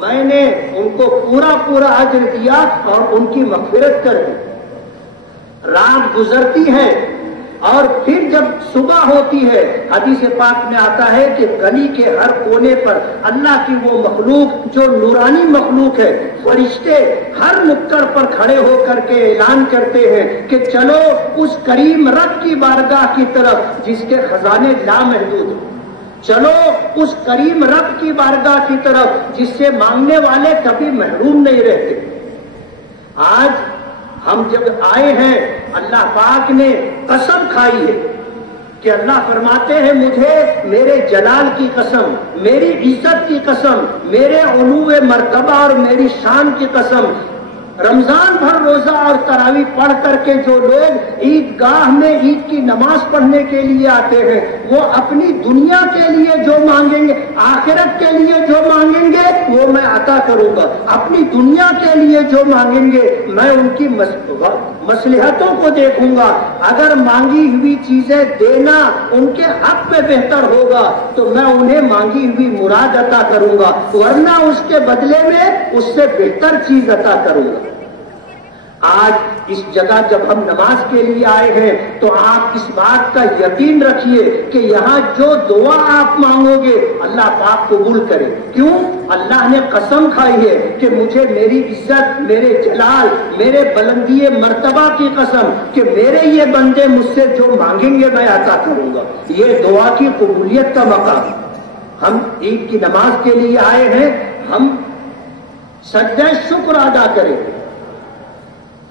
میں نے ان کو پورا پورا اجر دیا اور ان کی مغفرت کر دی۔ رات گزرتی ہے اور پھر جب صبح ہوتی ہے، حدیث پاک میں آتا ہے کہ گلی کے ہر کونے پر اللہ کی وہ مخلوق جو نورانی مخلوق ہے، فرشتے ہر نکڑ پر کھڑے ہو کر کے اعلان کرتے ہیں کہ چلو اس کریم رب کی بارگاہ کی طرف جس کے خزانے لامحدود ہیں، چلو اس کریم رب کی بارگاہ کی طرف جس سے مانگنے والے کبھی محروم نہیں رہتے۔ آج ہم جب آئے ہیں، اللہ پاک نے قسم کھائی ہے کہ اللہ فرماتے ہیں مجھے میرے جلال کی قسم، میری عزت کی قسم، میرے علو مرتبہ اور میری شان کی قسم، رمضان بھر روزہ اور تراویح پڑھ کر کے جو لوگ عید گاہ میں عید کی نماز پڑھنے کے لیے آتے ہیں، وہ اپنی دنیا کے لیے جو مانگیں گے، آخرت کے لیے جو مانگیں گے وہ میں عطا کروں گا، اپنی دنیا کے لیے جو مانگیں گے میں ان کی مصلحتوں کو دیکھوں گا، اگر مانگی ہوئی چیزیں دینا ان کے حق میں بہتر ہوگا تو میں انہیں مانگی ہوئی مراد عطا کروں گا، ورنہ اس کے بدلے میں اس سے بہتر چیز عطا کروں گا۔ آج اس جگہ جب ہم نماز کے لیے آئے ہیں تو آپ اس بات کا یقین رکھیے کہ یہاں جو دعا آپ مانگو گے اللہ پاک قبول کرے۔ کیوں؟ اللہ نے قسم کھائی ہے کہ مجھے میری عزت، میرے جلال، میرے بلندی مرتبہ کی قسم کہ میرے یہ بندے مجھ سے جو مانگیں گے میں عطا کروں گا۔ یہ دعا کی قبولیت کا مقام۔ ہم عید کی نماز کے لیے آئے ہیں، ہم سجدہ شکر ادا کریں گے،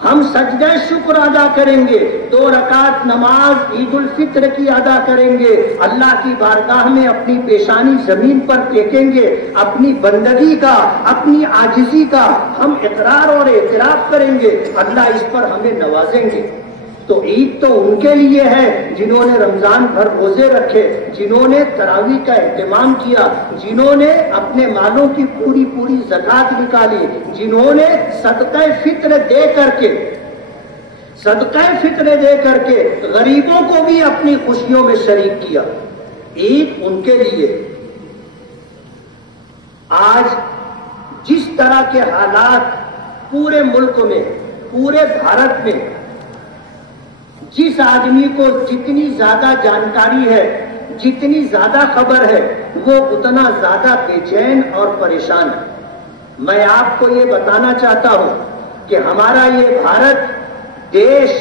ہم سجدہ شکر ادا کریں گے، 2 رکعت نماز عید الفطر کی ادا کریں گے، اللہ کی بارگاہ میں اپنی پیشانی زمین پر ٹیکیں گے، اپنی بندگی کا، اپنی عاجزی کا ہم اقرار اور اعتراف کریں گے، اللہ اس پر ہمیں نوازیں گے۔ تو عید تو ان کے لیے ہے جنہوں نے رمضان بھر روزے رکھے، جنہوں نے تراویح کا اہتمام کیا، جنہوں نے اپنے مالوں کی پوری پوری زکات نکالی، جنہوں نے صدقہ فطر دے کر کے غریبوں کو بھی اپنی خوشیوں میں شریک کیا۔ عید ان کے لیے۔ آج جس طرح کے حالات پورے ملک میں، پورے بھارت میں، جس آدمی کو جتنی زیادہ جانکاری ہے، جتنی زیادہ خبر ہے، وہ اتنا زیادہ بے چین اور پریشان ہے۔ میں آپ کو یہ بتانا چاہتا ہوں کہ ہمارا یہ بھارت دیش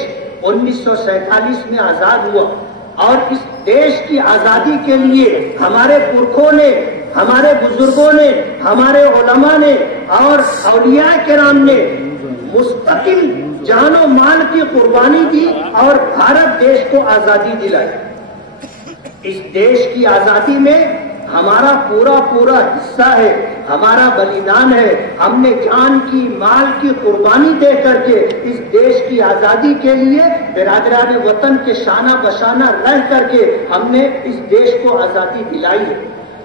1947 میں آزاد ہوا، اور اس دیش کی آزادی کے لیے ہمارے پرکھوں نے، ہمارے بزرگوں نے، ہمارے علماء نے اور اولیاء کرام نے مستقل جان و مال کی قربانی دی اور بھارت دیش کو آزادی دلائی۔ اس دیش کی آزادی میں ہمارا پورا پورا حصہ ہے، ہمارا بلیدان ہے۔ ہم نے جان کی، مال کی قربانی دے کر کے اس دیش کی آزادی کے لیے برادران وطن کے شانہ بشانہ رہ کر کے ہم نے اس دیش کو آزادی دلائی ہے۔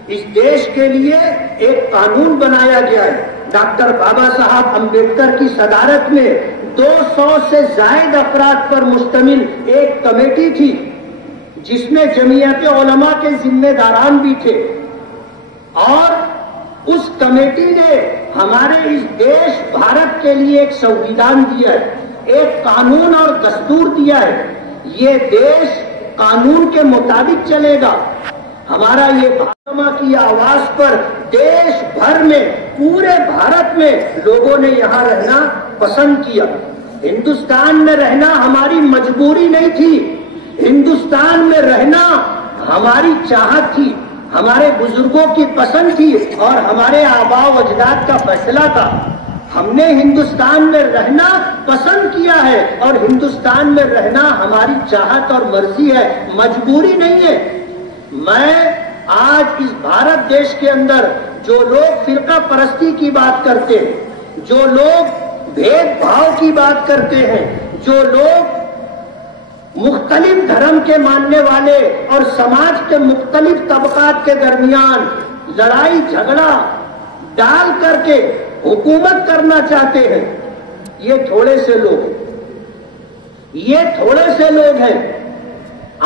اس دیش کے لیے ایک قانون بنایا گیا ہے، ڈاکٹر بابا صاحب امبیڈکر کی صدارت میں 200 سے زائد افراد پر مشتمل ایک کمیٹی تھی جس میں جمعیت علماء کے ذمہ داران بھی تھے، اور اس کمیٹی نے ہمارے اس دیش بھارت کے لیے ایک سنویدھان دیا ہے، ایک قانون اور دستور دیا ہے۔ یہ دیش قانون کے مطابق چلے گا۔ ہمارا یہ بھارت کی آواز پر دیش بھر میں، پورے بھارت میں لوگوں نے یہاں رہنا پسند کیا۔ ہندوستان میں رہنا ہماری مجبوری نہیں تھی، ہندوستان میں رہنا ہماری چاہت تھی، ہمارے بزرگوں کی پسند تھی اور ہمارے آباء و اجداد کا فیصلہ تھا۔ ہم نے ہندوستان میں رہنا پسند کیا ہے، اور ہندوستان میں رہنا ہماری چاہت اور مرضی ہے، مجبوری نہیں ہے۔ میں آج اس بھارت دیش کے اندر جو لوگ فرقہ پرستی کی بات کرتے ہیں، جو لوگ بھید بھاؤ کی بات کرتے ہیں، جو لوگ مختلف دھرم کے ماننے والے اور سماج کے مختلف طبقات کے درمیان لڑائی جھگڑا ڈال کر کے حکومت کرنا چاہتے ہیں، یہ تھوڑے سے لوگ ہیں۔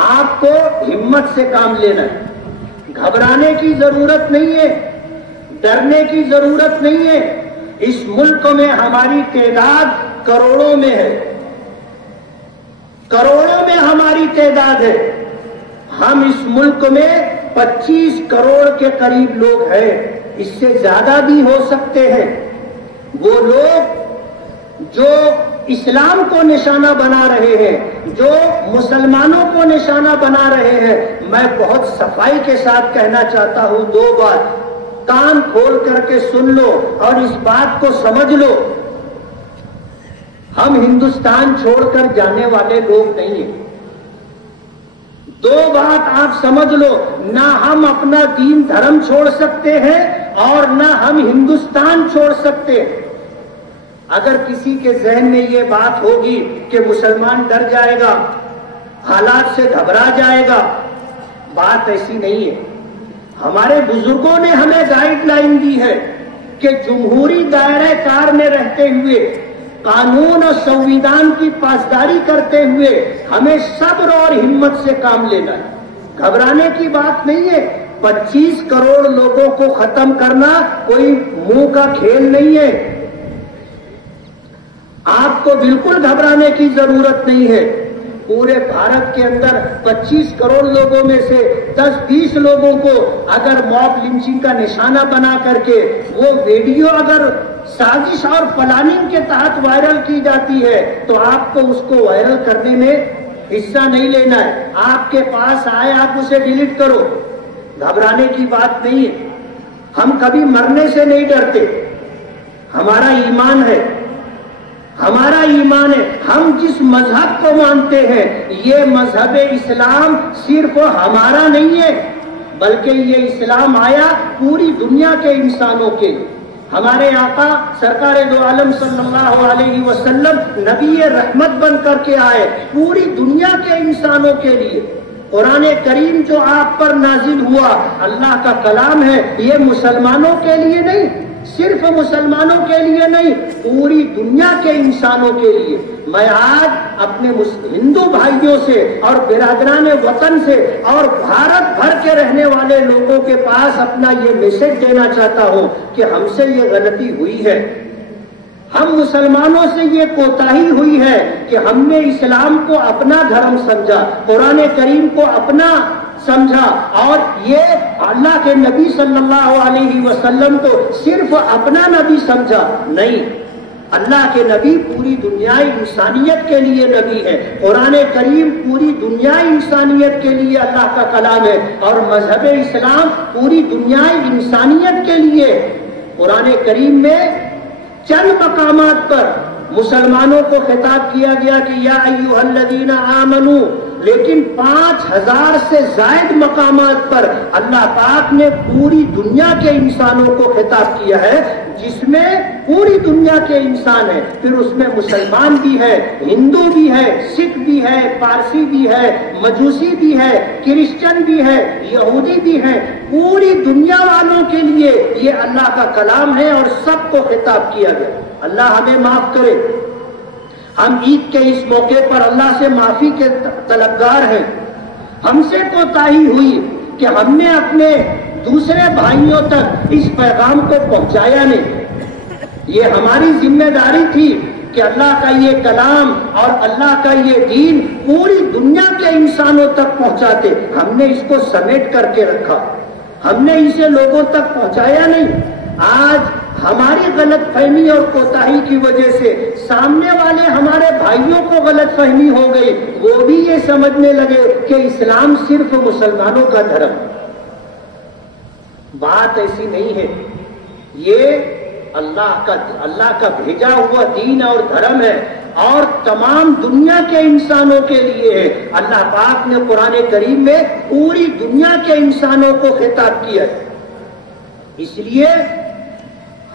آپ کو ہمت سے کام لینا ہے، گھبرانے کی ضرورت نہیں ہے۔ ڈرنے کی ضرورت نہیں ہے. اس ملک میں ہماری تعداد کروڑوں میں ہے, کروڑوں میں ہماری تعداد ہے. ہم اس ملک میں 25 کروڑ کے قریب لوگ ہیں, اس سے زیادہ بھی ہو سکتے ہیں. وہ لوگ جو اسلام کو نشانہ بنا رہے ہیں, جو مسلمانوں کو نشانہ بنا رہے ہیں, میں بہت صفائی کے ساتھ کہنا چاہتا ہوں 2 بات. کان کھول کر کے سن لو اور اس بات کو سمجھ لو, ہم ہندوستان چھوڑ کر جانے والے لوگ نہیں ہیں. 2 بات آپ سمجھ لو, نہ ہم اپنا دین دھرم چھوڑ سکتے ہیں اور نہ ہم ہندوستان چھوڑ سکتے ہیں. اگر کسی کے ذہن میں یہ بات ہوگی کہ مسلمان ڈر جائے گا, حالات سے گھبرا جائے گا, بات ایسی نہیں ہے. ہمارے بزرگوں نے ہمیں گائیڈ لائن دی ہے کہ جمہوری دائرہ کار میں رہتے ہوئے, قانون اور سنویدھان کی پاسداری کرتے ہوئے ہمیں صبر اور ہمت سے کام لینا ہے. گھبرانے کی بات نہیں ہے. 25 کروڑ لوگوں کو ختم کرنا کوئی منہ کا کھیل نہیں ہے. آپ کو بالکل گھبرانے کی ضرورت نہیں ہے. پورے بھارت کے اندر 25 کروڑ لوگوں میں سے 10-20 لوگوں کو اگر موب لنچنگ کا نشانہ بنا کر کے وہ ویڈیو اگر سازش اور پلاننگ کے تحت وائرل کی جاتی ہے تو آپ کو اس کو وائرل کرنے میں حصہ نہیں لینا ہے. آپ کے پاس آئے آپ اسے ڈیلیٹ کرو. گھبرانے کی بات نہیں ہے. ہم کبھی مرنے سے نہیں ڈرتے. ہمارا ایمان ہے, ہمارا ایمان ہے. ہم جس مذہب کو مانتے ہیں یہ مذہب اسلام صرف ہمارا نہیں ہے, بلکہ یہ اسلام آیا پوری دنیا کے انسانوں کے. ہمارے آقا سرکار دو عالم صلی اللہ علیہ وسلم نبی رحمت بن کر کے آئے پوری دنیا کے انسانوں کے لیے. قرآن کریم جو آپ پر نازل ہوا اللہ کا کلام ہے, یہ مسلمانوں کے لیے نہیں, صرف مسلمانوں کے لیے نہیں, پوری دنیا کے انسانوں کے لیے. میں آج اپنے ہندو بھائیوں سے اور برادران وطن سے اور بھارت بھر کے رہنے والے لوگوں کے پاس اپنا یہ میسج دینا چاہتا ہوں کہ ہم سے یہ غلطی ہوئی ہے. ہم مسلمانوں سے یہ کوتاہی ہوئی ہے کہ ہم نے اسلام کو اپنا دھرم سمجھا, قرآن کریم کو اپنا سمجھا, اور یہ اللہ کے نبی صلی اللہ علیہ وسلم کو صرف اپنا نبی سمجھا. نہیں, اللہ کے نبی پوری دنیا انسانیت کے لیے نبی ہے. قرآن کریم پوری دنیا انسانیت کے لیے اللہ کا کلام ہے, اور مذہب اسلام پوری دنیا انسانیت کے لیے. قرآن کریم میں چند مقامات پر مسلمانوں کو خطاب کیا گیا کہ یا ایھا الذین آمنو, لیکن 5000 سے زائد مقامات پر اللہ پاک نے پوری دنیا کے انسانوں کو خطاب کیا ہے, جس میں پوری دنیا کے انسان ہیں. پھر اس میں مسلمان بھی ہے, ہندو بھی ہے, سکھ بھی ہے, پارسی بھی ہے, مجوسی بھی ہے, کرسچن بھی ہے, یہودی بھی ہے. پوری دنیا والوں کے لیے یہ اللہ کا کلام ہے اور سب کو خطاب کیا گیا. اللہ ہمیں معاف کرے. ہم عید کے اس موقع پر اللہ سے معافی کے طلبگار ہیں. ہم سے کوتاہی ہوئی کہ ہم نے اپنے دوسرے بھائیوں تک اس پیغام کو پہنچایا نہیں. یہ ہماری ذمہ داری تھی کہ اللہ کا یہ کلام اور اللہ کا یہ دین پوری دنیا کے انسانوں تک پہنچاتے. ہم نے اس کو سمیٹ کر کے رکھا, ہم نے اسے لوگوں تک پہنچایا نہیں. آج ہماری غلط فہمی اور کوتاہی کی وجہ سے سامنے والے ہمارے بھائیوں کو غلط فہمی ہو گئی, وہ بھی یہ سمجھنے لگے کہ اسلام صرف مسلمانوں کا دھرم. بات ایسی نہیں ہے. یہ اللہ کا بھیجا ہوا دین اور دھرم ہے, اور تمام دنیا کے انسانوں کے لیے ہے. اللہ پاک نے قرآن کریم میں پوری دنیا کے انسانوں کو خطاب کیا ہے. اس لیے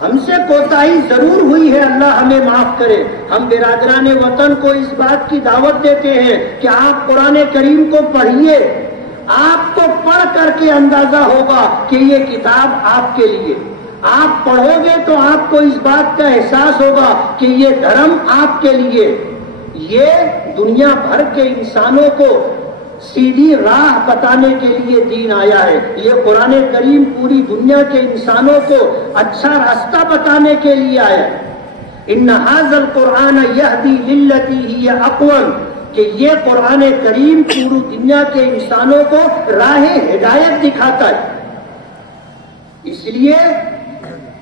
ہم سے کوتاہی ضرور ہوئی ہے, اللہ ہمیں معاف کرے. ہم برادران وطن کو اس بات کی دعوت دیتے ہیں کہ آپ قرآن کریم کو پڑھیے. آپ کو پڑھ کر کے اندازہ ہوگا کہ یہ کتاب آپ کے لیے. آپ پڑھو گے تو آپ کو اس بات کا احساس ہوگا کہ یہ دھرم آپ کے لیے, یہ دنیا بھر کے انسانوں کو سیدھی راہ بتانے کے لیے دین آیا ہے. یہ قرآن کریم پوری دنیا کے انسانوں کو اچھا راستہ بتانے کے لیے آیا ہے. ان ھذا القرآن یہدی للتی ہی اقوم، کہ یہ قرآن کریم پوری دنیا کے انسانوں کو راہ ہدایت دکھاتا ہے. اس لیے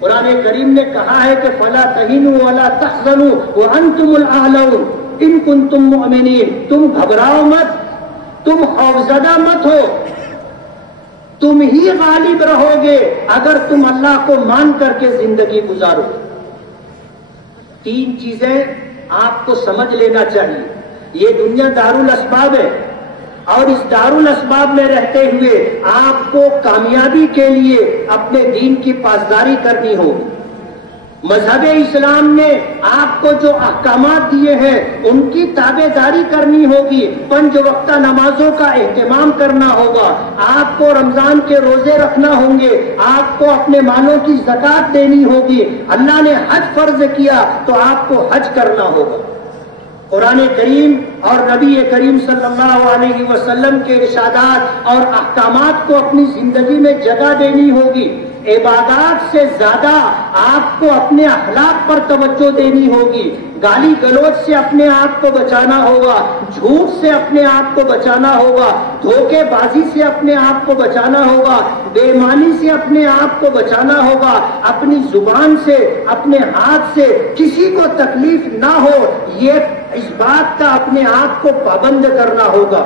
قرآن کریم نے کہا ہے کہ فلا تہنوا ولا تحزنوا وانتم الاعلون ان کنتم مؤمنین. تم گھبراؤ مت، تم خوفزدہ مت ہو، تم ہی غالب رہو گے اگر تم اللہ کو مان کر کے زندگی گزارو. 3 چیزیں آپ کو سمجھ لینا چاہیے. یہ دنیا دارالاسباب ہے، اور اس دارالاسباب میں رہتے ہوئے آپ کو کامیابی کے لیے اپنے دین کی پاسداری کرنی ہوگی. مذہب اسلام نے آپ کو جو احکامات دیے ہیں ان کی تابع داری کرنی ہوگی. 5 وقتہ نمازوں کا اہتمام کرنا ہوگا. آپ کو رمضان کے روزے رکھنا ہوں گے. آپ کو اپنے مالوں کی زکوٰۃ دینی ہوگی. اللہ نے حج فرض کیا تو آپ کو حج کرنا ہوگا. قرآن کریم اور نبی کریم صلی اللہ علیہ وسلم کے ارشادات اور احکامات کو اپنی زندگی میں جگہ دینی ہوگی. عبادات سے زیادہ آپ کو اپنے اخلاق پر توجہ دینی ہوگی. گالی گلوچ سے اپنے آپ کو بچانا ہوگا، جھوٹ سے اپنے آپ کو بچانا ہوگا، دھوکے بازی سے اپنے آپ کو بچانا ہوگا، بے ایمانی سے اپنے آپ کو بچانا ہوگا. اپنی زبان سے، اپنے ہاتھ سے کسی کو تکلیف نہ ہو، یہ اس بات کا اپنے آپ کو پابند کرنا ہوگا.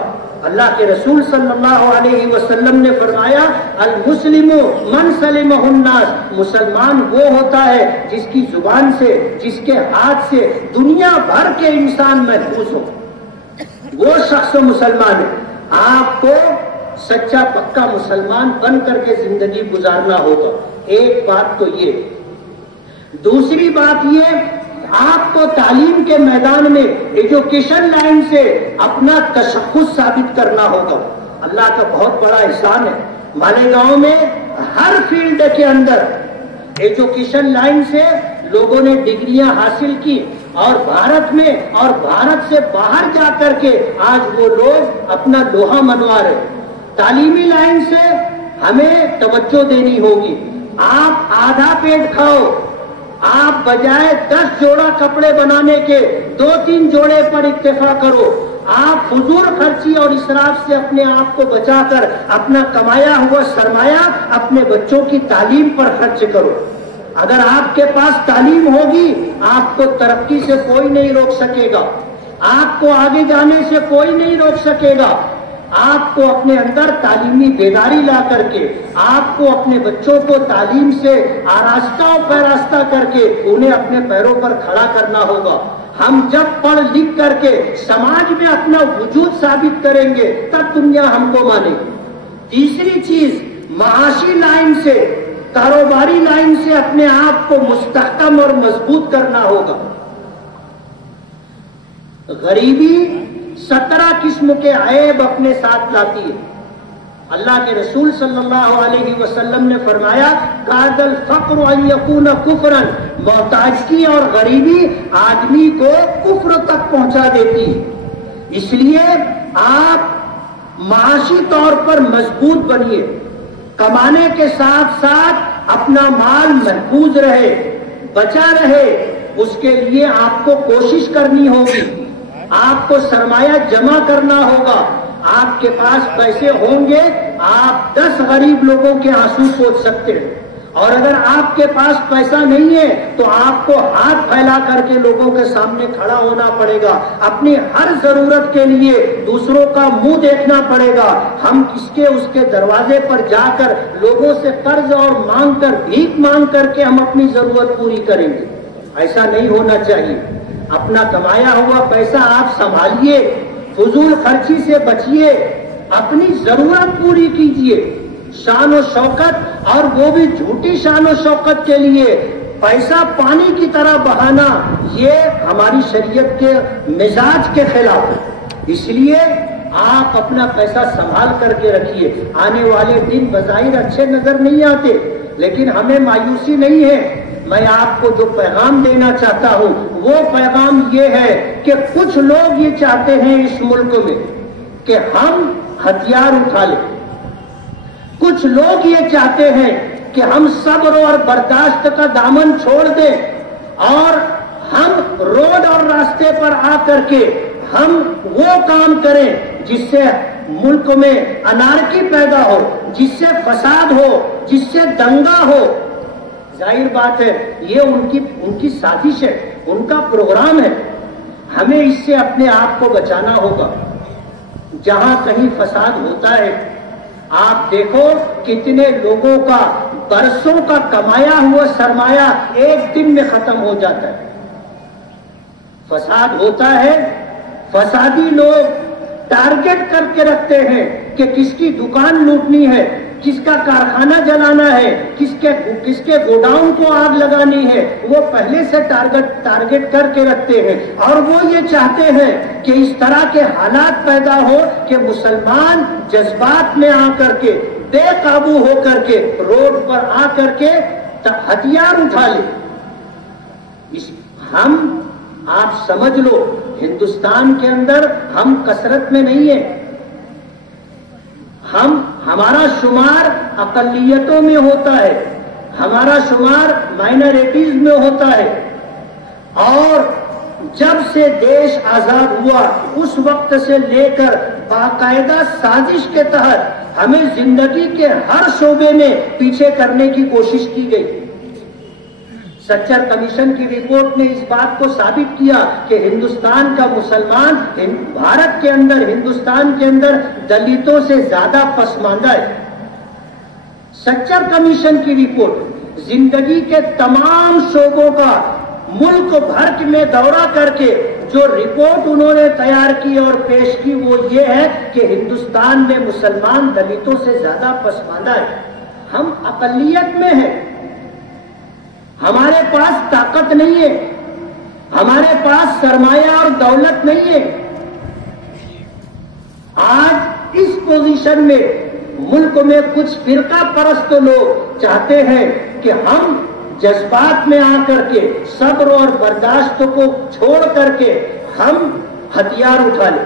اللہ کے رسول صلی اللہ علیہ وسلم نے فرمایا المسلم من سلمہ الناس، مسلمان وہ ہوتا ہے جس کی زبان سے، جس کے ہاتھ سے دنیا بھر کے انسان محفوظ ہو، وہ شخص مسلمان ہے. آپ کو سچا پکا مسلمان بن کر کے زندگی گزارنا ہوگا. ایک بات تو یہ. دوسری بات یہ، آپ کو تعلیم کے میدان میں ایجوکیشن لائن سے اپنا تشخص ثابت کرنا ہوگا. اللہ کا بہت بڑا احسان ہے، مالیگاؤں میں ہر فیلڈ کے اندر ایجوکیشن لائن سے لوگوں نے ڈگریاں حاصل کی، اور بھارت میں اور بھارت سے باہر جا کر کے آج وہ لوگ اپنا لوہا منوا رہے. تعلیمی لائن سے ہمیں توجہ دینی ہوگی. آپ آدھا پیٹ کھاؤ، آپ بجائے 10 جوڑا کپڑے بنانے کے 2-3 جوڑے پر اکتفا کرو. آپ فضول خرچی اور اسراف سے اپنے آپ کو بچا کر اپنا کمایا ہوا سرمایہ اپنے بچوں کی تعلیم پر خرچ کرو. اگر آپ کے پاس تعلیم ہوگی، آپ کو ترقی سے کوئی نہیں روک سکے گا، آپ کو آگے جانے سے کوئی نہیں روک سکے گا. آپ کو اپنے اندر تعلیمی بیداری لا کر کے، آپ کو اپنے بچوں کو تعلیم سے آراستہ و پیراستہ کر کے انہیں اپنے پیروں پر کھڑا کرنا ہوگا. ہم جب پڑھ لکھ کر کے سماج میں اپنا وجود ثابت کریں گے تب دنیا ہم کو مانے گی. تیسری چیز، معاشی لائن سے، کاروباری لائن سے اپنے آپ کو مستحکم اور مضبوط کرنا ہوگا. غریبی 17 قسم کے عیب اپنے ساتھ لاتی ہے. اللہ کے رسول صلی اللہ علیہ وسلم نے فرمایا کاد الفقر ان یکون کفرا، محتاجی اور غریبی آدمی کو کفر تک پہنچا دیتی ہے. اس لیے آپ معاشی طور پر مضبوط بنیے، کمانے کے ساتھ ساتھ اپنا مال محفوظ رہے، بچا رہے. اس کے لیے آپ کو کوشش کرنی ہوگی، آپ کو سرمایہ جمع کرنا ہوگا. آپ کے پاس پیسے ہوں گے، آپ 10 غریب لوگوں کے آنسو پوچھ سکتے ہیں. اور اگر آپ کے پاس پیسہ نہیں ہے تو آپ کو ہاتھ پھیلا کر کے لوگوں کے سامنے کھڑا ہونا پڑے گا. اپنی ہر ضرورت کے لیے دوسروں کا منہ دیکھنا پڑے گا. ہم اس کے دروازے پر جا کر لوگوں سے قرض اور مانگ کر، بھیک مانگ کر کے ہم اپنی ضرورت پوری کریں گے. ایسا نہیں ہونا چاہیے. اپنا کمایا ہوا پیسہ آپ سنبھالیے، فضول خرچی سے بچیے، اپنی ضرورت پوری کیجیے. شان و شوکت، اور وہ بھی جھوٹی شان و شوکت کے لیے پیسہ پانی کی طرح بہانا، یہ ہماری شریعت کے مزاج کے خلاف ہے. اس لیے آپ اپنا پیسہ سنبھال کر کے رکھیے. آنے والے دن بظاہر اچھے نظر نہیں آتے، لیکن ہمیں مایوسی نہیں ہے. میں آپ کو جو پیغام دینا چاہتا ہوں وہ پیغام یہ ہے کہ کچھ لوگ یہ چاہتے ہیں اس ملک میں کہ ہم ہتھیار اٹھا لیں. کچھ لوگ یہ چاہتے ہیں کہ ہم صبر اور برداشت کا دامن چھوڑ دیں اور ہم روڈ اور راستے پر آ کر کے ہم وہ کام کریں جس سے ملک میں انارکی پیدا ہو، جس سے فساد ہو، جس سے دنگا ہو. ظاہر بات ہے یہ ان کی سازش ہے، ان کا پروگرام ہے. ہمیں اس سے اپنے آپ کو بچانا ہوگا. جہاں کہیں فساد ہوتا ہے آپ دیکھو کتنے لوگوں کا برسوں کا کمایا ہوا سرمایہ ایک دن میں ختم ہو جاتا ہے. فساد ہوتا ہے، فسادی لوگ ٹارگٹ کر کے رکھتے ہیں کہ کس کی دکان لوٹنی ہے، کس کا کارخانہ جلانا ہے، کس کے گوڈاؤن کو آگ لگانی ہے. وہ پہلے سے ٹارگٹ کر کے رکھتے ہیں اور وہ یہ چاہتے ہیں کہ اس طرح کے حالات پیدا ہو کہ مسلمان جذبات میں آ کر کے بے قابو ہو کر کے روڈ پر آ کر کے ہتھیار اٹھا لے. آپ سمجھ لو ہندوستان کے اندر ہم کثرت میں نہیں ہیں. ہمارا شمار اقلیتوں میں ہوتا ہے، ہمارا شمار مائنارٹیز میں ہوتا ہے. اور جب سے دیش آزاد ہوا اس وقت سے لے کر باقاعدہ سازش کے تحت ہمیں زندگی کے ہر شعبے میں پیچھے کرنے کی کوشش کی گئی. سچر کمیشن کی رپورٹ نے اس بات کو ثابت کیا کہ ہندوستان کا مسلمان بھارت کے اندر، ہندوستان کے اندر دلتوں سے زیادہ پسماندہ ہے. سچر کمیشن کی رپورٹ زندگی کے تمام شعبوں کا ملک بھر میں دورہ کر کے جو رپورٹ انہوں نے تیار کی اور پیش کی وہ یہ ہے کہ ہندوستان میں مسلمان دلتوں سے زیادہ پسماندہ ہے. ہم اقلیت میں ہیں، ہمارے پاس طاقت نہیں ہے، ہمارے پاس سرمایہ اور دولت نہیں ہے. آج اس پوزیشن میں ملک میں کچھ فرقہ پرست لوگ چاہتے ہیں کہ ہم جذبات میں آ کر کے صبر اور برداشت کو چھوڑ کر کے ہم ہتھیار اٹھا لیں.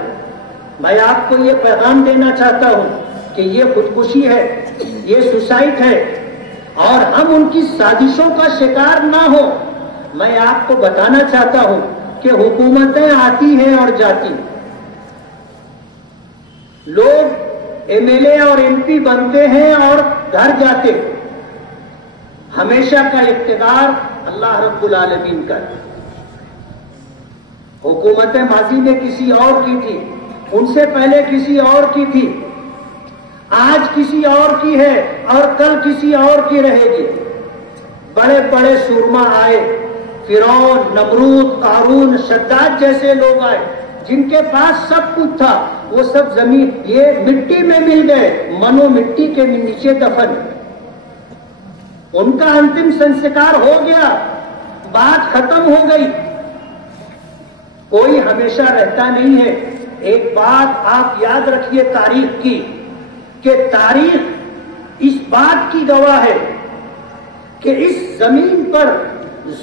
میں آپ کو یہ پیغام دینا چاہتا ہوں کہ یہ خودکشی ہے، یہ سوسائڈ ہے اور ہم ان کی سازشوں کا شکار نہ ہو. میں آپ کو بتانا چاہتا ہوں کہ حکومتیں آتی ہیں اور جاتی ہیں، لوگ ایم ایل اے اور ایم پی بنتے ہیں اور گھر جاتے ہیں. ہمیشہ کا اقتدار اللہ رب العالمین کا ہے. حکومتیں ماضی میں کسی اور کی تھی، ان سے پہلے کسی اور کی تھی، آج کسی اور کی ہے اور کل کسی اور کی رہے گی. بڑے بڑے سورما آئے، فرعون، نمرود، قارون، شداد جیسے لوگ آئے جن کے پاس سب کچھ تھا. وہ سب زمین یہ مٹی میں مل گئے، منو مٹی کے نیچے دفن. ان کا انتم سنسکار ہو گیا، بات ختم ہو گئی. کوئی ہمیشہ رہتا نہیں ہے. ایک بات آپ یاد رکھیے تاریخ کی، کہ تاریخ اس بات کی گواہ ہے کہ اس زمین پر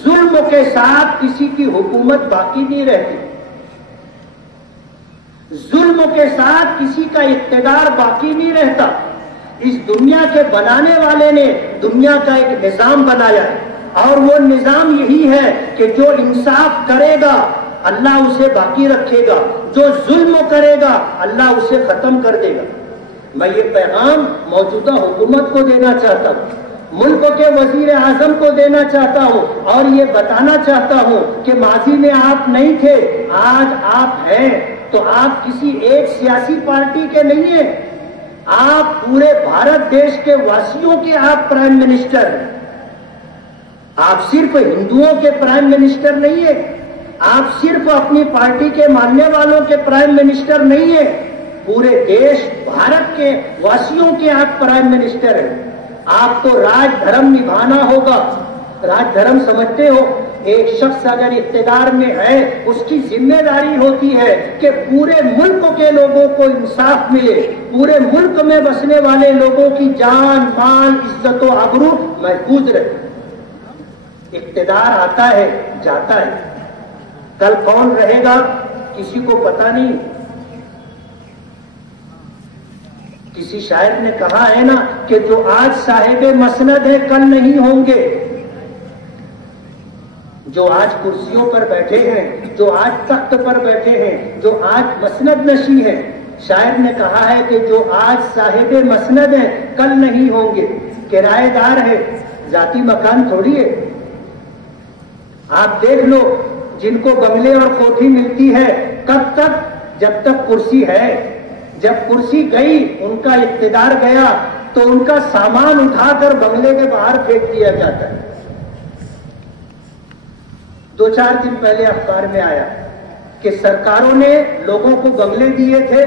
ظلم کے ساتھ کسی کی حکومت باقی نہیں رہتی، ظلم کے ساتھ کسی کا اقتدار باقی نہیں رہتا. اس دنیا کے بنانے والے نے دنیا کا ایک نظام بنایا ہے اور وہ نظام یہی ہے کہ جو انصاف کرے گا اللہ اسے باقی رکھے گا، جو ظلم کرے گا اللہ اسے ختم کر دے گا. میں یہ پیغام موجودہ حکومت کو دینا چاہتا ہوں، ملک کے وزیر اعظم کو دینا چاہتا ہوں اور یہ بتانا چاہتا ہوں کہ ماضی میں آپ نہیں تھے، آج آپ ہیں. تو آپ کسی ایک سیاسی پارٹی کے نہیں ہیں، آپ پورے بھارت دیش کے واسیوں کے آپ پرائم منسٹر ہیں. آپ صرف ہندوؤں کے پرائم منسٹر نہیں ہیں، آپ صرف اپنی پارٹی کے ماننے والوں کے پرائم منسٹر نہیں ہیں، پورے دیش بھارت کے واسیوں کے آپ پرائم منسٹر ہیں. آپ کو راج دھرم نبھانا ہوگا. راج دھرم سمجھتے ہو؟ ایک شخص اگر اقتدار میں ہے اس کی ذمہ داری ہوتی ہے کہ پورے ملک کے لوگوں کو انصاف ملے، پورے ملک میں بسنے والے لوگوں کی جان، مال، عزت و آبرو محفوظ رہے. اقتدار آتا ہے جاتا ہے، کل کون رہے گا کسی کو پتا نہیں. کسی شاعر نے کہا ہے نا کہ جو آج صاحب مسند ہے کل نہیں ہوں گے. جو آج کرسیوں پر بیٹھے ہیں، جو آج تخت پر بیٹھے ہیں، جو آج مسند نشین ہیں، شاعر نے کہا ہے کہ جو آج صاحب مسند ہیں کل نہیں ہوں گے. کرایہ دار ہے، ذاتی مکان تھوڑی ہے. آپ دیکھ لو جن کو بنگلے اور کوٹھی ملتی ہے، کب تک؟ جب تک کرسی ہے. جب کرسی گئی، ان کا اقتدار گیا، تو ان کا سامان اٹھا کر بنگلے کے باہر پھینک دیا جاتا ہے. 2-4 دن پہلے اخبار میں آیا کہ سرکاروں نے لوگوں کو بنگلے دیے تھے،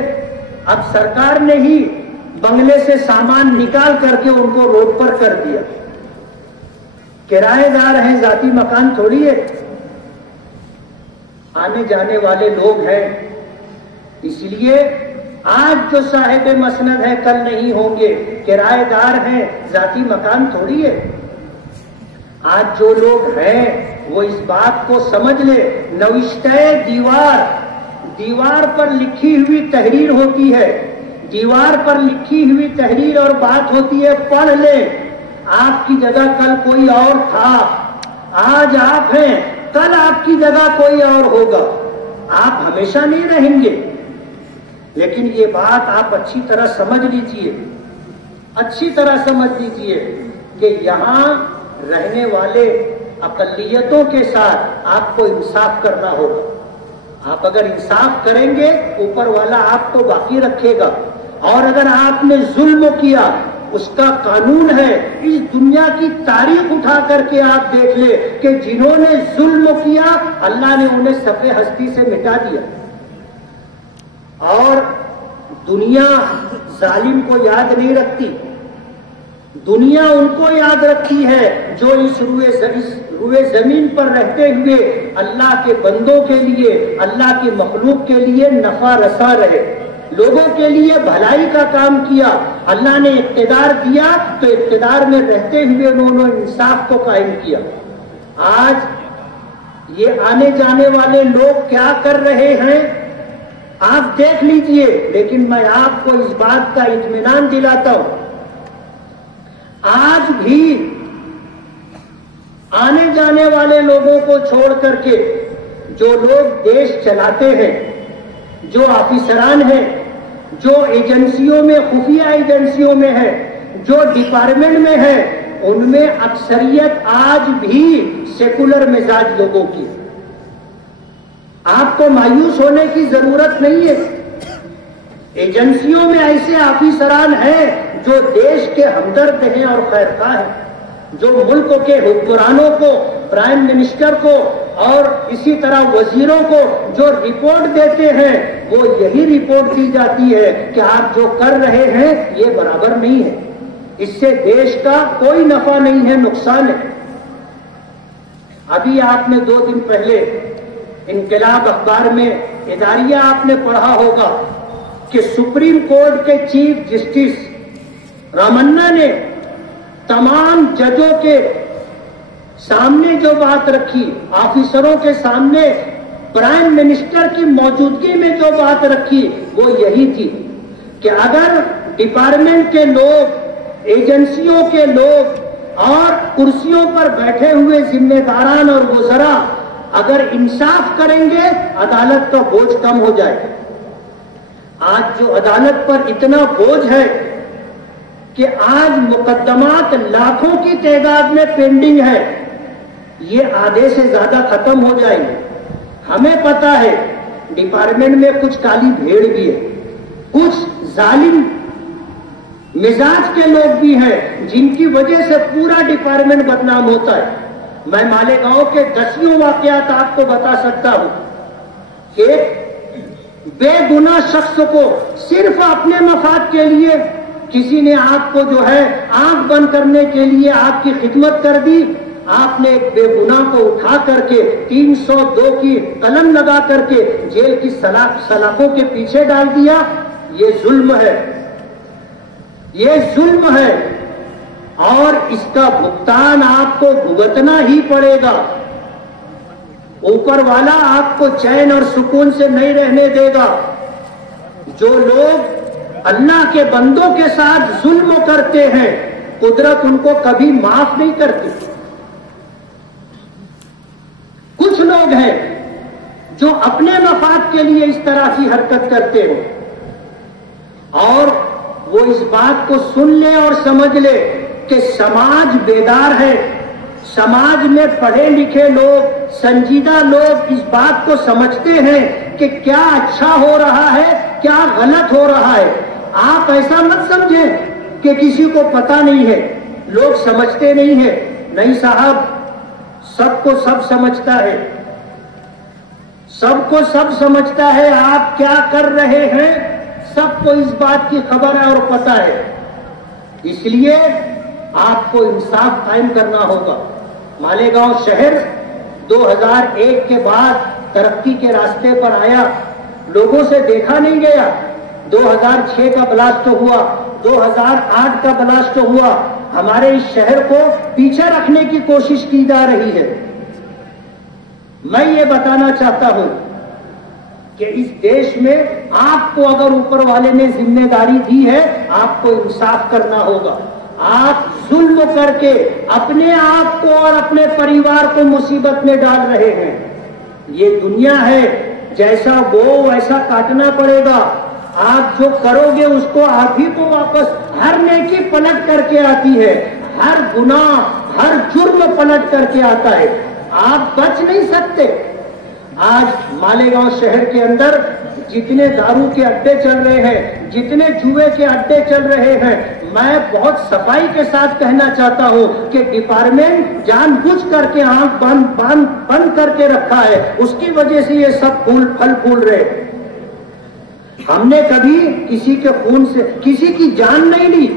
اب سرکار نے ہی بنگلے سے سامان نکال کر کے ان کو روڈ پر کر دیا. کرایہ دار ہیں، ذاتی مکان تھوڑی ہے. آنے جانے والے لوگ ہیں. اس لیے آج جو صاحب مسند ہے کل نہیں ہوں گے. کرایہ دار ہیں، ذاتی مکان تھوڑی ہے. آج جو لوگ ہیں وہ اس بات کو سمجھ لے، نوشتہ دیوار، دیوار پر لکھی ہوئی تحریر ہوتی ہے، دیوار پر لکھی ہوئی تحریر اور بات ہوتی ہے، پڑھ لے. آپ کی جگہ کل کوئی اور تھا، آج آپ ہیں، کل آپ کی جگہ کوئی اور ہوگا. آپ ہمیشہ نہیں رہیں گے. لیکن یہ بات آپ اچھی طرح سمجھ لیجئے، اچھی طرح سمجھ لیجئے کہ یہاں رہنے والے اقلیتوں کے ساتھ آپ کو انصاف کرنا ہوگا. آپ اگر انصاف کریں گے، اوپر والا آپ کو باقی رکھے گا. اور اگر آپ نے ظلم کیا، اس کا قانون ہے. اس دنیا کی تاریخ اٹھا کر کے آپ دیکھ لے کہ جنہوں نے ظلم کیا، اللہ نے انہیں صفحہ ہستی سے مٹا دیا. اور دنیا ظالم کو یاد نہیں رکھتی، دنیا ان کو یاد رکھتی ہے جو اس روئے زمین پر رہتے ہوئے اللہ کے بندوں کے لیے، اللہ کی مخلوق کے لیے نفع رساں رہے، لوگوں کے لیے بھلائی کا کام کیا. اللہ نے اقتدار دیا تو اقتدار میں رہتے ہوئے انہوں نے انصاف کو قائم کیا. آج یہ آنے جانے والے لوگ کیا کر رہے ہیں آپ دیکھ لیجئے. لیکن میں آپ کو اس بات کا اطمینان دلاتا ہوں، آج بھی آنے جانے والے لوگوں کو چھوڑ کر کے جو لوگ دیش چلاتے ہیں، جو آفیسران ہیں، جو ایجنسیوں میں، خفیہ ایجنسیوں میں ہیں، جو ڈپارٹمنٹ میں ہیں، ان میں اکثریت آج بھی سیکولر مزاج لوگوں کی. آپ کو مایوس ہونے کی ضرورت نہیں ہے. ایجنسیوں میں ایسے آفیسران ہیں جو دیش کے ہمدرد ہیں اور خیرخواہ ہیں، جو ملک کے حکمرانوں کو، پرائم منسٹر کو اور اسی طرح وزیروں کو جو رپورٹ دیتے ہیں، وہ یہی رپورٹ دی جاتی ہے کہ آپ جو کر رہے ہیں یہ برابر نہیں ہے، اس سے دیش کا کوئی نفع نہیں ہے، نقصان ہے. ابھی آپ نے 2 دن پہلے انقلاب اخبار میں اداریہ آپ نے پڑھا ہوگا کہ سپریم کورٹ کے چیف جسٹس رامنا نے تمام ججوں کے سامنے جو بات رکھی، آفیسروں کے سامنے پرائم منسٹر کی موجودگی میں جو بات رکھی، وہ یہی تھی کہ اگر ڈپارٹمنٹ کے لوگ، ایجنسیوں کے لوگ اور کرسیوں پر بیٹھے ہوئے ذمہ داران اور وزراء اگر انصاف کریں گے، عدالت کا بوجھ کم ہو جائے گا. آج جو عدالت پر اتنا بوجھ ہے کہ آج مقدمات لاکھوں کی تعداد میں پینڈنگ ہے، یہ آدھے سے زیادہ ختم ہو جائیں گے. ہمیں پتا ہے ڈپارٹمنٹ میں کچھ کالی بھیڑ بھی ہے، کچھ ظالم مزاج کے لوگ بھی ہیں جن کی وجہ سے پورا ڈپارٹمنٹ بدنام ہوتا ہے. میں مالیگاؤں کے 10 واقعات آپ کو بتا سکتا ہوں کہ بے گناہ شخص کو صرف اپنے مفاد کے لیے کسی نے آپ کو جو ہے آنکھ بند کرنے کے لیے آپ کی خدمت کر دی. آپ نے ایک بے گناہ کو اٹھا کر کے 302 کی قلم لگا کر کے جیل کی سلاخوں کے پیچھے ڈال دیا. یہ ظلم ہے، یہ ظلم ہے، اور اس کا بھگتان آپ کو بھگتنا ہی پڑے گا. اوپر والا آپ کو چین اور سکون سے نہیں رہنے دے گا. جو لوگ اللہ کے بندوں کے ساتھ ظلم کرتے ہیں، قدرت ان کو کبھی معاف نہیں کرتی۔ کچھ لوگ ہیں جو اپنے مفاد کے لیے اس طرح کی حرکت کرتے ہیں، اور وہ اس بات کو سن لے اور سمجھ لے کہ سماج بیدار ہے، سماج میں پڑھے لکھے لوگ، سنجیدہ لوگ اس بات کو سمجھتے ہیں کہ کیا اچھا ہو رہا ہے، کیا غلط ہو رہا ہے۔ آپ ایسا مت سمجھیں کہ کسی کو پتہ نہیں ہے، لوگ سمجھتے نہیں ہیں۔ نہیں صاحب، سب کو سب سمجھتا ہے، سب کو سب سمجھتا ہے۔ آپ کیا کر رہے ہیں سب کو اس بات کی خبر ہے اور پتہ ہے۔ اس لیے آپ کو انصاف قائم کرنا ہوگا۔ مالیگاؤں شہر 2001 کے بعد ترقی کے راستے پر آیا، لوگوں سے دیکھا نہیں گیا۔ 2006 کا بلاسٹ ہوا، 2008 کا بلاسٹ ہوا، ہمارے اس شہر کو پیچھے رکھنے کی کوشش کی جا رہی ہے۔ میں یہ بتانا چاہتا ہوں کہ اس دیش میں آپ کو اگر اوپر والے نے ذمہ داری دی ہے، آپ کو انصاف کرنا ہوگا۔ آپ ظلم کر کے اپنے آپ کو اور اپنے پریوار کو مصیبت میں ڈال رہے ہیں۔ یہ دنیا ہے، جیسا بو ویسا کاٹنا پڑے گا۔ آپ جو کرو گے اس کو آپ ہی کو واپس، ہر نیکی پلٹ کر کے آتی ہے، ہر گناہ، ہر جرم پلٹ کر کے آتا ہے۔ آپ بچ نہیں سکتے۔ آج مالیگاؤں شہر کے اندر جتنے دارو کے اڈے چل رہے ہیں، جتنے جوئے کے اڈے چل رہے ہیں، میں بہت صفائی کے ساتھ کہنا چاہتا ہوں کہ ڈپارٹمنٹ جان بوجھ کر کے آنکھ بند کر کے رکھا ہے، اس کی وجہ سے یہ سب پھل پھول رہے ہیں۔ ہم نے کبھی کسی کے خون سے کسی کی جان نہیں لی،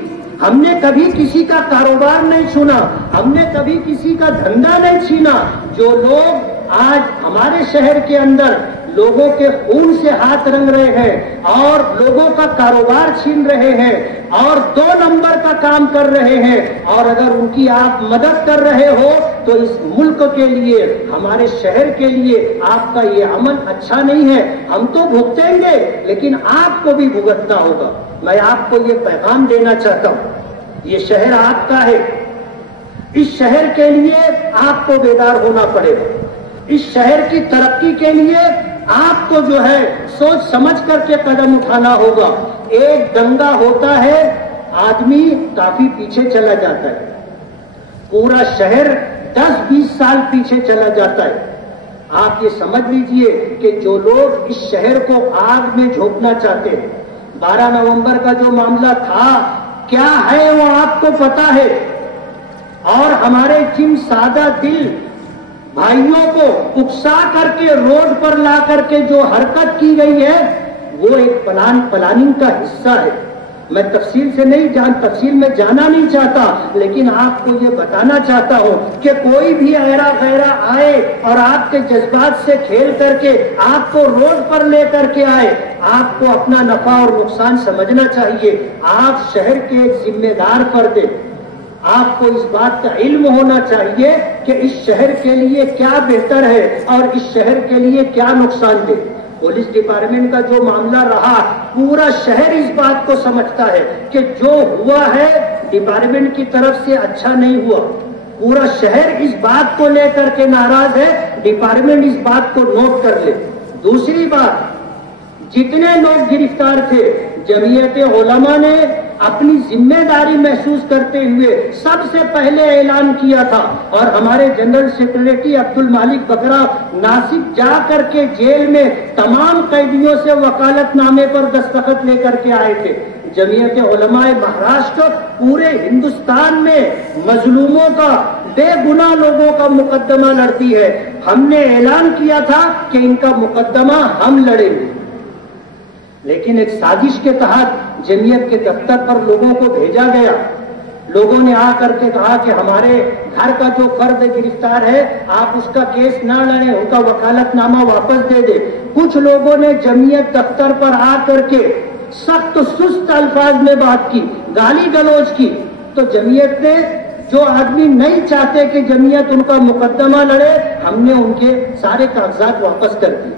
ہم نے کبھی کسی کا کاروبار نہیں چھینا، ہم نے کبھی کسی کا دھندا نہیں چھینا۔ جو لوگ آج ہمارے شہر کے اندر لوگوں کے خون سے ہاتھ رنگ رہے ہیں اور لوگوں کا کاروبار چھین رہے ہیں اور 2 نمبر کا کام کر رہے ہیں، اور اگر ان کی آپ مدد کر رہے ہو تو اس ملک کے لیے، ہمارے شہر کے لیے آپ کا یہ عمل اچھا نہیں ہے۔ ہم تو بھگتیں گے لیکن آپ کو بھی بھگتنا ہوگا۔ میں آپ کو یہ پیغام دینا چاہتا ہوں، یہ شہر آپ کا ہے، اس شہر کے لیے آپ کو بیدار ہونا پڑے گا۔ اس شہر کی ترقی کے لیے آپ کو جو ہے سوچ سمجھ کر کے قدم اٹھانا ہوگا۔ ایک دنگا ہوتا ہے، آدمی کافی پیچھے چلا جاتا ہے، پورا شہر 10-20 سال پیچھے چلا جاتا ہے۔ آپ یہ سمجھ لیجئے کہ جو لوگ اس شہر کو آگ میں جھونکنا چاہتے ہیں، 12 نومبر کا جو معاملہ تھا کیا ہے وہ آپ کو پتا ہے، اور ہمارے جن سادہ دل بھائیوں کو اکسا کر کے روڈ پر لا کر کے جو حرکت کی گئی ہے وہ ایک پلاننگ کا حصہ ہے۔ میں تفصیل میں جانا نہیں چاہتا، لیکن آپ کو یہ بتانا چاہتا ہوں کہ کوئی بھی ایرا غیرہ آئے اور آپ کے جذبات سے کھیل کر کے آپ کو روڈ پر لے کر کے آئے، آپ کو اپنا نفع اور نقصان سمجھنا چاہیے۔ آپ شہر کے ایک ذمہ دار فرد ہیں، آپ کو اس بات کا علم ہونا چاہیے کہ اس شہر کے لیے کیا بہتر ہے اور اس شہر کے لیے کیا نقصان دہ۔ پولیس ڈپارٹمنٹ کا جو معاملہ رہا، پورا شہر اس بات کو سمجھتا ہے کہ جو ہوا ہے ڈپارٹمنٹ کی طرف سے اچھا نہیں ہوا۔ پورا شہر اس بات کو لے کر کے ناراض ہے، ڈپارٹمنٹ اس بات کو نوٹ کر لے۔ دوسری بات، جتنے لوگ گرفتار تھے، جمعیت علماء نے اپنی ذمہ داری محسوس کرتے ہوئے سب سے پہلے اعلان کیا تھا، اور ہمارے جنرل سیکریٹری عبد المالک بکرا ناسک جا کر کے جیل میں تمام قیدیوں سے وکالت نامے پر دستخط لے کر کے آئے تھے۔ جمعیت علماء مہاراشٹر پورے ہندوستان میں مظلوموں کا، بے گناہ لوگوں کا مقدمہ لڑتی ہے۔ ہم نے اعلان کیا تھا کہ ان کا مقدمہ ہم لڑیں گے، لیکن ایک سازش کے تحت جمعیت کے دفتر پر لوگوں کو بھیجا گیا۔ لوگوں نے آ کر کے کہا کہ ہمارے گھر کا جو فرد گرفتار ہے آپ اس کا کیس نہ لڑیں، ان کا وکالت نامہ واپس دے دیں۔ کچھ لوگوں نے جمعیت دفتر پر آ کر کے سخت سست الفاظ میں بات کی، گالی گلوچ کی، تو جمعیت نے، جو آدمی نہیں چاہتے کہ جمعیت ان کا مقدمہ لڑے، ہم نے ان کے سارے کاغذات واپس کر دیے۔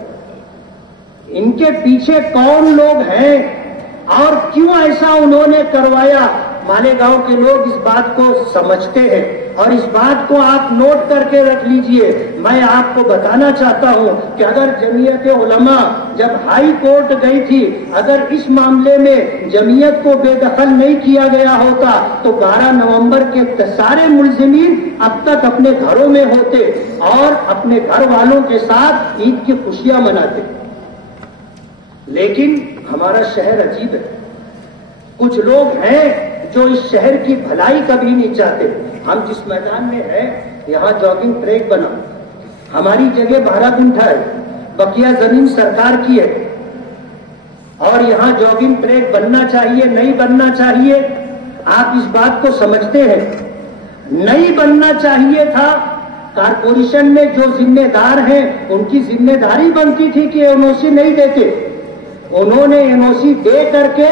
ان کے پیچھے کون لوگ ہیں اور کیوں ایسا انہوں نے کروایا؟ مالیگاؤں کے لوگ اس بات کو سمجھتے ہیں اور اس بات کو آپ نوٹ کر کے رکھ لیجئے۔ میں آپ کو بتانا چاہتا ہوں کہ اگر جمعیت علماء جب ہائی کورٹ گئی تھی، اگر اس معاملے میں جمعیت کو بے دخل نہیں کیا گیا ہوتا تو 12 نومبر کے سارے ملزمین اب تک اپنے گھروں میں ہوتے اور اپنے گھر والوں کے ساتھ عید کی خوشیاں مناتے۔ لیکن ہمارا شہر عجیب ہے، کچھ لوگ ہیں جو اس شہر کی بھلائی کبھی نہیں چاہتے۔ ہم جس میدان میں ہیں یہاں جاگنگ ٹریک بنا، ہماری جگہ 12 گنٹھا ہے، بقیہ زمین سرکار کی ہے، اور یہاں جاگنگ ٹریک بننا چاہیے نہیں بننا چاہیے؟ آپ اس بات کو سمجھتے ہیں؟ نہیں بننا چاہیے تھا۔ کارپوریشن میں جو ذمہ دار ہیں ان کی ذمہ داری بنتی تھی کہ این او سی نہیں دیتے، انہوں نے این او سی دے کر کے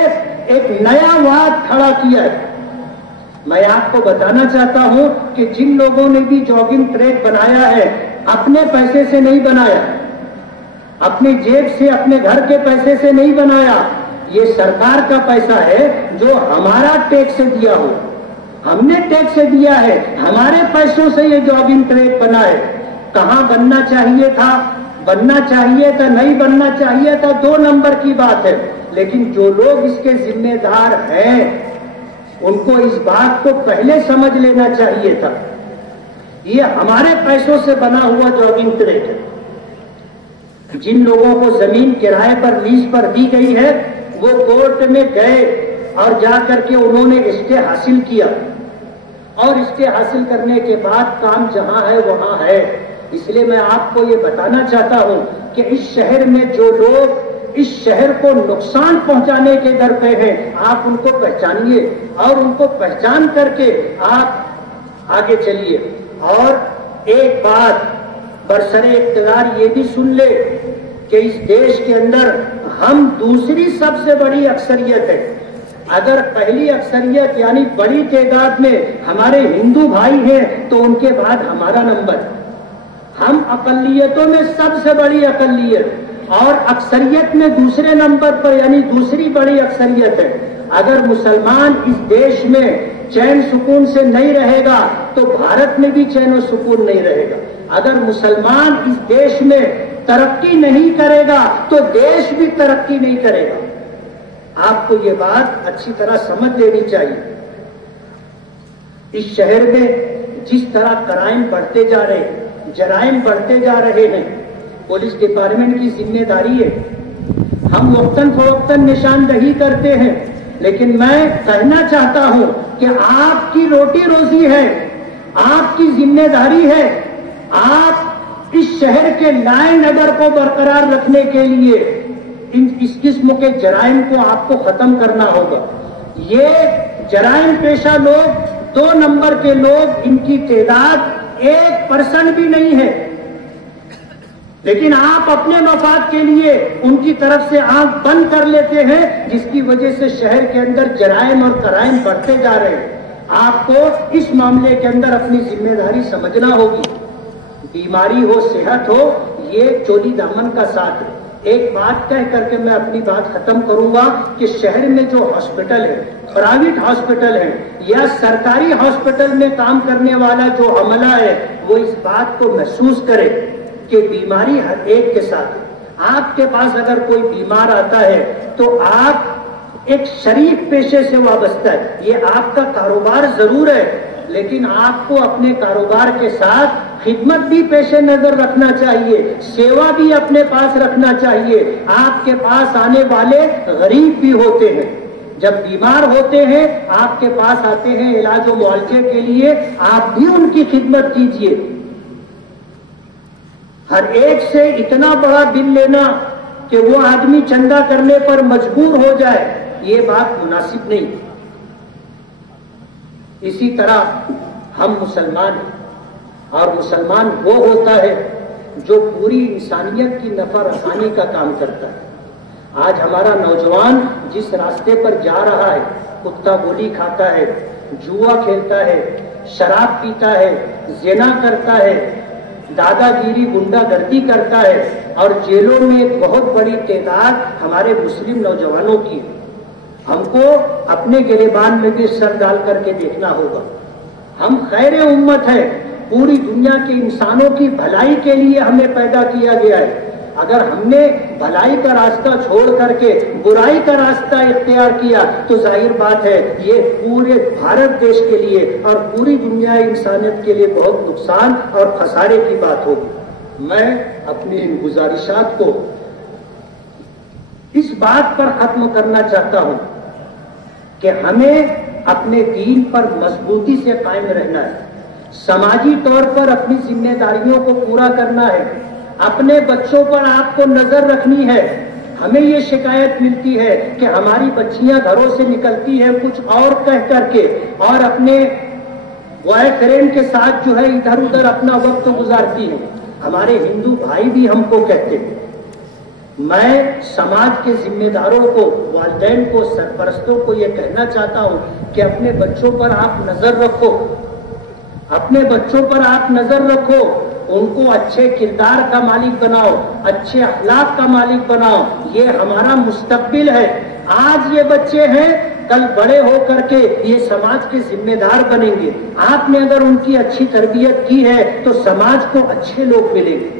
ایک نیا وعد کھڑا کیا ہے۔ میں آپ کو بتانا چاہتا ہوں کہ جن لوگوں نے بھی جاگنگ ٹریک بنایا ہے اپنے پیسے سے نہیں بنایا، اپنی جیب سے اپنے گھر کے پیسے سے نہیں بنایا، یہ سرکار کا پیسہ ہے جو ہمارا ٹیکس سے دیا ہو، ہم نے ٹیکس سے دیا ہے، ہمارے پیسوں سے یہ جاگنگ ٹریک بنا ہے۔ کہاں بننا چاہیے تھا؟ بننا چاہیے تھا نہیں بننا چاہیے تھا 2 نمبر کی بات ہے، لیکن جو لوگ اس کے ذمہ دار ہیں ان کو اس بات کو پہلے سمجھ لینا چاہیے تھا۔ یہ ہمارے پیسوں سے بنا ہوا جاگنگ ٹریک ہے۔ جن لوگوں کو زمین کرائے پر لیز پر دی گئی ہے وہ کورٹ میں گئے اور جا کر کے انہوں نے اسٹے حاصل کیا، اور اسٹے حاصل کرنے کے بعد کام جہاں ہے وہاں ہے۔ اس لیے میں آپ کو یہ بتانا چاہتا ہوں کہ اس شہر میں جو لوگ اس شہر کو نقصان پہنچانے کے در پہ ہیں آپ ان کو پہچانیے اور ان کو پہچان کر کے آپ آگے چلیے۔ اور ایک بات برسر اقتدار یہ بھی سن لے کہ اس دیش کے اندر ہم دوسری سب سے بڑی اکثریت ہے۔ اگر پہلی اکثریت یعنی بڑی تعداد میں ہمارے ہندو بھائی ہیں تو ان کے بعد ہمارا نمبر، ہم اقلیتوں میں سب سے بڑی اقلیت اور اکثریت میں دوسرے نمبر پر یعنی دوسری بڑی اکثریت ہے۔ اگر مسلمان اس دیش میں چین سکون سے نہیں رہے گا تو بھارت میں بھی چین و سکون نہیں رہے گا۔ اگر مسلمان اس دیش میں ترقی نہیں کرے گا تو دیش بھی ترقی نہیں کرے گا۔ آپ کو یہ بات اچھی طرح سمجھ لینی چاہیے۔ اس شہر میں جس طرح کرائم بڑھتے جا رہے ہیں، جرائم بڑھتے جا رہے ہیں، پولیس ڈپارٹمنٹ کی ذمہ داری ہے۔ ہم وقتاً فوقتاً نشاندہی کرتے ہیں، لیکن میں کہنا چاہتا ہوں کہ آپ کی روٹی روزی ہے، آپ کی ذمہ داری ہے، آپ اس شہر کے لا اینڈ آرڈر کو برقرار رکھنے کے لیے اس قسم کے جرائم کو آپ کو ختم کرنا ہوگا۔ یہ جرائم پیشہ لوگ 2 نمبر کے لوگ، ان کی تعداد 1% بھی نہیں ہے، لیکن آپ اپنے مفاد کے لیے ان کی طرف سے آنکھ بند کر لیتے ہیں، جس کی وجہ سے شہر کے اندر جرائم اور کرائم بڑھتے جا رہے ہیں۔ آپ کو اس معاملے کے اندر اپنی ذمہ داری سمجھنا ہوگی۔ بیماری ہو صحت ہو یہ چولی دامن کا ساتھ ہے۔ ایک بات کہہ کر کے میں اپنی بات ختم کروں گا کہ شہر میں جو ہاسپٹل ہے، پرائیویٹ ہاسپٹل ہے یا سرکاری ہاسپٹل میں کام کرنے والا جو عملہ ہے وہ اس بات کو محسوس کرے کہ بیماری ہر ایک کے ساتھ ہے۔ آپ کے پاس اگر کوئی بیمار آتا ہے تو آپ ایک شریک پیشے سے وابستہ ہے، یہ آپ کا کاروبار ضرور ہے، لیکن آپ کو اپنے کاروبار کے ساتھ خدمت بھی پیش نظر رکھنا چاہیے، سیوا بھی اپنے پاس رکھنا چاہیے۔ آپ کے پاس آنے والے غریب بھی ہوتے ہیں، جب بیمار ہوتے ہیں آپ کے پاس آتے ہیں علاج و معالجے کے لیے، آپ بھی ان کی خدمت کیجیے۔ ہر ایک سے اتنا بڑا بل لینا کہ وہ آدمی چندہ کرنے پر مجبور ہو جائے، یہ بات مناسب نہیں۔ اسی طرح ہم مسلمان ہیں، اور مسلمان وہ ہوتا ہے جو پوری انسانیت کی نفع رسانی کا کام کرتا ہے۔ آج ہمارا نوجوان جس راستے پر جا رہا ہے، کتا گولی کھاتا ہے، جوا کھیلتا ہے، شراب پیتا ہے، زنا کرتا ہے، دادا گیری گنڈا گردی کرتا ہے، اور جیلوں میں ایک بہت بڑی تعداد ہمارے مسلم نوجوانوں کی ہے۔ ہم کو اپنے گریبان میں بھی سر ڈال کر کے دیکھنا ہوگا. ہم خیر امت ہے، پوری دنیا کے انسانوں کی بھلائی کے لیے ہمیں پیدا کیا گیا ہے. اگر ہم نے بھلائی کا راستہ چھوڑ کر کے برائی کا راستہ اختیار کیا تو ظاہر بات ہے یہ پورے بھارت دیش کے لیے اور پوری دنیا انسانیت کے لیے بہت نقصان اور خسارے کی بات ہوگی. میں اپنی ان گزارشات کو اس بات پر ختم کرنا چاہتا ہوں کہ ہمیں اپنے دین پر مضبوطی سے قائم رہنا ہے، سماجی طور پر اپنی ذمہ داریوں کو پورا کرنا ہے، اپنے بچوں پر آپ کو نظر رکھنی ہے. ہمیں یہ شکایت ملتی ہے کہ ہماری بچیاں گھروں سے نکلتی ہیں کچھ اور کہہ کر کے اور اپنے بوائے فرینڈ کے ساتھ جو ہے ادھر ادھر اپنا وقت گزارتی ہیں. ہمارے ہندو بھائی بھی ہم کو کہتے ہیں. میں سماج کے ذمہ داروں کو، والدین کو، سرپرستوں کو یہ کہنا چاہتا ہوں کہ اپنے بچوں پر آپ نظر رکھو، اپنے بچوں پر آپ نظر رکھو، ان کو اچھے کردار کا مالک بناؤ، اچھے اخلاق کا مالک بناؤ. یہ ہمارا مستقبل ہے. آج یہ بچے ہیں، کل بڑے ہو کر کے یہ سماج کے ذمہ دار بنیں گے. آپ نے اگر ان کی اچھی تربیت کی ہے تو سماج کو اچھے لوگ ملیں گے.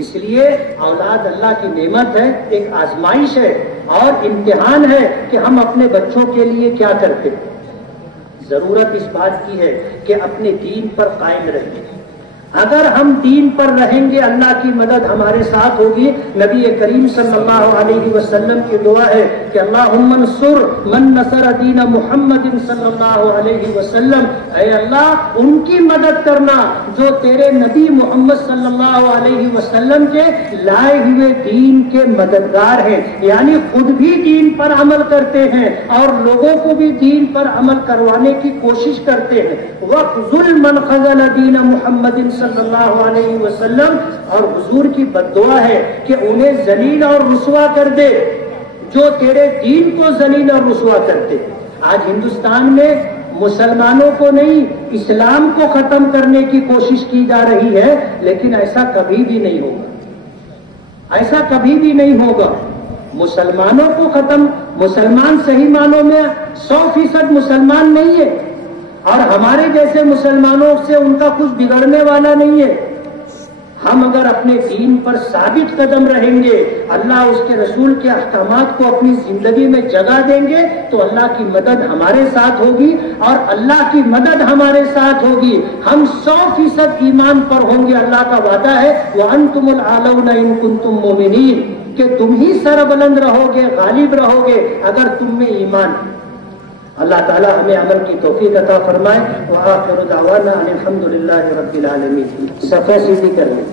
اس لیے اولاد اللہ کی نعمت ہے، ایک آزمائش ہے اور امتحان ہے کہ ہم اپنے بچوں کے لیے کیا کرتے ہیں. ضرورت اس بات کی ہے کہ اپنے دین پر قائم رہیں. اگر ہم دین پر رہیں گے اللہ کی مدد ہمارے ساتھ ہوگی. نبی کریم صلی اللہ علیہ وسلم کی دعا ہے کہ اللہم انصر من نصر دین محمد صلی اللہ علیہ وسلم. اے اللہ ان کی مدد کرنا جو تیرے نبی محمد صلی اللہ علیہ وسلم کے لائے ہوئے دین کے مددگار ہیں، یعنی خود بھی دین پر عمل کرتے ہیں اور لوگوں کو بھی دین پر عمل کروانے کی کوشش کرتے ہیں. وَخْذُلْ مَنْ خَذَلَ دِينَ مُحَمَّدٍ صلی اللہ علیہ وسلم. اور حضور کی بددعا ہے کہ انہیں ذلیل اور رسوا کر دے جو تیرے دین کو ذلیل اور رسوا کرتے. آج ہندوستان میں مسلمانوں کو نہیں اسلام کو ختم کرنے کی کوشش کی جا رہی ہے، لیکن ایسا کبھی بھی نہیں ہوگا، ایسا کبھی بھی نہیں ہوگا. مسلمانوں کو ختم، مسلمان صحیح معنوں میں 100% مسلمان نہیں ہے اور ہمارے جیسے مسلمانوں سے ان کا کچھ بگڑنے والا نہیں ہے. ہم اگر اپنے دین پر ثابت قدم رہیں گے، اللہ اس کے رسول کے احکامات کو اپنی زندگی میں جگہ دیں گے تو اللہ کی مدد ہمارے ساتھ ہوگی اور اللہ کی مدد ہمارے ساتھ ہوگی. ہم 100% ایمان پر ہوں گے. اللہ کا وعدہ ہے وَأَنْتُمُ الْأَعْلَوْنَ إِن كُنتُم مُؤْمِنِينَ کہ تم ہی سربلند رہو گے، غالب رہو گے اگر تم میں ایمان. اللہ تعالی ہمیں عمل کی توفیق عطا فرمائے. وآخر دعوانا ان الحمد للہ رب العالمین. صفحہ سیدھی کر لیں.